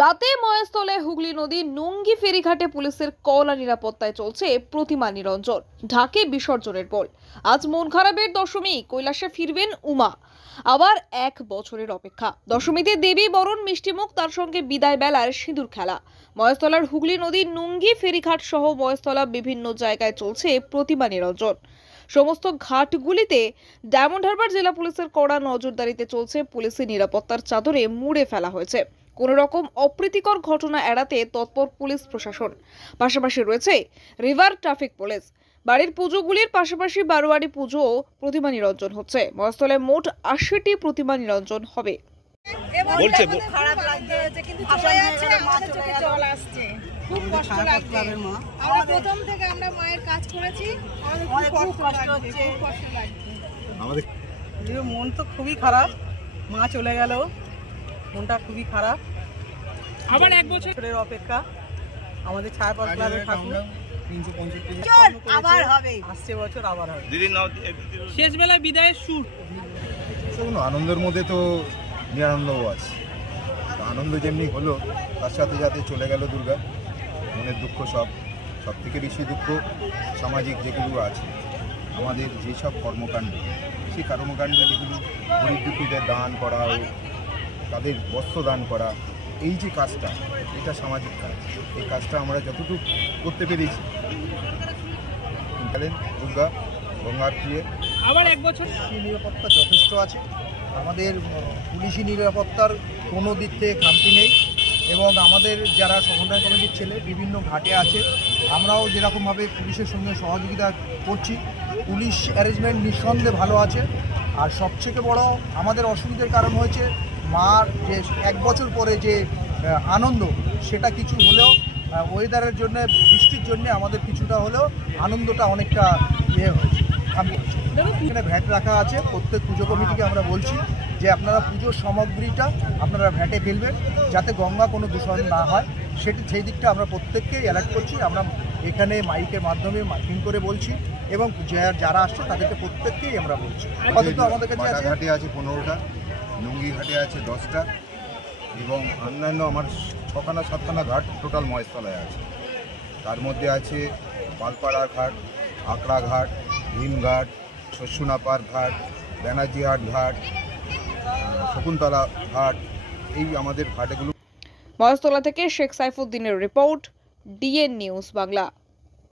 রাতে মহেশতলায় হুগলি নদীর নুঙ্গি ফেরিঘাটে পুলিশের কড়া নিরাপত্তায় চলছে প্রতিমা নিরঞ্জন, ঢাকে বিসর্জনের পর আজ মন খারাপের দশমী, কৈলাসে ফিরবেন উমা। আবার 1 বছরের অপেক্ষা। দশমীতে দেবী বরণ, মিষ্টিমুখ, তার সঙ্গে বিদায় বেলার সিঁদুর খেলা। মহেশতলার হুগলি নদীর নুঙ্গি ফেরিঘাট সহ মহেশতলা বিভিন্ন জায়গায় চলছে প্রতিমা নিরঞ্জন। সমস্ত ঘাটগুলিতে ডায়মন্ড হারবার জেলা পুলিশের কড়া নজরদারিতে চলছে। পুলিশের নিরাপত্তার চাদরে মুড়ে ফেলা হয়েছে। কোন রকম অপ্রীতিকর ঘটনা এড়াতে তৎপর পুলিশ প্রশাসন। পাশাপাশি রয়েছে রিভার ট্রাফিক পুলিশ। বাড়ির পুজোগুলির পাশাপাশি বারোয়ারি পুজো প্রতিমা নিরঞ্জন হচ্ছে। মহেশতলায় মোট 80টি প্রতিমা নিরঞ্জন হবে। বলছে খারাপ লাগছে কিন্তু চলে যাচ্ছে, আমাদের চোখে জল আসছে, খুব কষ্ট লাগছে। আমরা প্রথম থেকে আমরা মায়ের কাজ করেছি, আমাদের খুব কষ্ট হচ্ছে, খুব কষ্ট লাগছে। আমাদের মন তো খুবই খারাপ, মা চলে গেল, মনটা খুবই খারাপ। আবার 1 বছরের অপেক্ষা আমাদের ছায়াপথ ক্লাবের ঠাকুর আবার হবে, আসছে বছর আবার হবে। দিদির নাম শেষ বেলায় বিদায়ের সুর। আনন্দের মধ্যে তো নিরানন্দও আছে। আনন্দ যেমনি হলো, তার সাথে সাথে চলে গেল দুর্গা। মনের দুঃখ সব থেকে বেশি দুঃখ সামাজিক যেগুলো আছে, আমাদের যেসব কর্মকাণ্ড, সেই কর্মকাণ্ড যেগুলো গরিব দুঃখীদের দান করা, তাদের বস্ত্র দান করা, এই যে কাজটা, এটা সামাজিক কাজ। এই কাজটা আমরা যতটুকু করতে পেরেছি, দুর্গা গঙ্গার আবার 1 বছর নিরাপত্তা যথেষ্ট আছে। আমাদের পুলিশি নিরাপত্তার কোনো দিক থেকে খামতি নেই এবং আমাদের যারা সমন্বয় কমিটির ছেলে বিভিন্ন ঘাটে আছে, আমরাও যেরকমভাবে পুলিশের সঙ্গে সহযোগিতা করছি। পুলিশ অ্যারেঞ্জমেন্ট নিঃসন্দেহে ভালো আছে। আর সবথেকে বড় আমাদের অসুবিধার কারণ হয়েছে মার যে 1 বছর পরে যে আনন্দ, সেটা কিছু হলেও ওয়েদারের জন্য, বৃষ্টির জন্য আমাদের কিছুটা হলেও আনন্দটা অনেকটা হয়েছে, খামতি হয়েছে। এখানে ভ্যাট রাখা আছে। প্রত্যেক পুজো কমিটিকে আমরা বলছি যে আপনারা পুজোর সামগ্রীটা আপনারা ভ্যাটে ফেলবেন, যাতে গঙ্গা কোনো দূষণ না হয়। সেই দিকটা আমরা প্রত্যেককেই অ্যালার্ট করছি। আমরা এখানে মাইকের মাধ্যমে মাইকিং করে বলছি এবং যারা আসছে তাদেরকে প্রত্যেককেই আমরা বলছি। আপাতত আমাদের কাছে আছে ঘাটে আছে 15টা, নুঙ্গি ঘাটে আছে 10টা এবং অন্যান্য আমার 6খানা 7খানা ঘাট টোটাল মহেশতলায় আছে। তার মধ্যে আছে পালপাড়া ঘাট, আকড়া ঘাট, ভীমঘাট, শস্যুনাপার ঘাট, ব্যানার্জিহাট ঘাট, শকুন্তলা ঘাট, এই আমাদের ঘাটগুলো। মহেশতলা থেকে শেখ সাইফুদ্দিনের রিপোর্ট, ডিএন নিউজ বাংলা।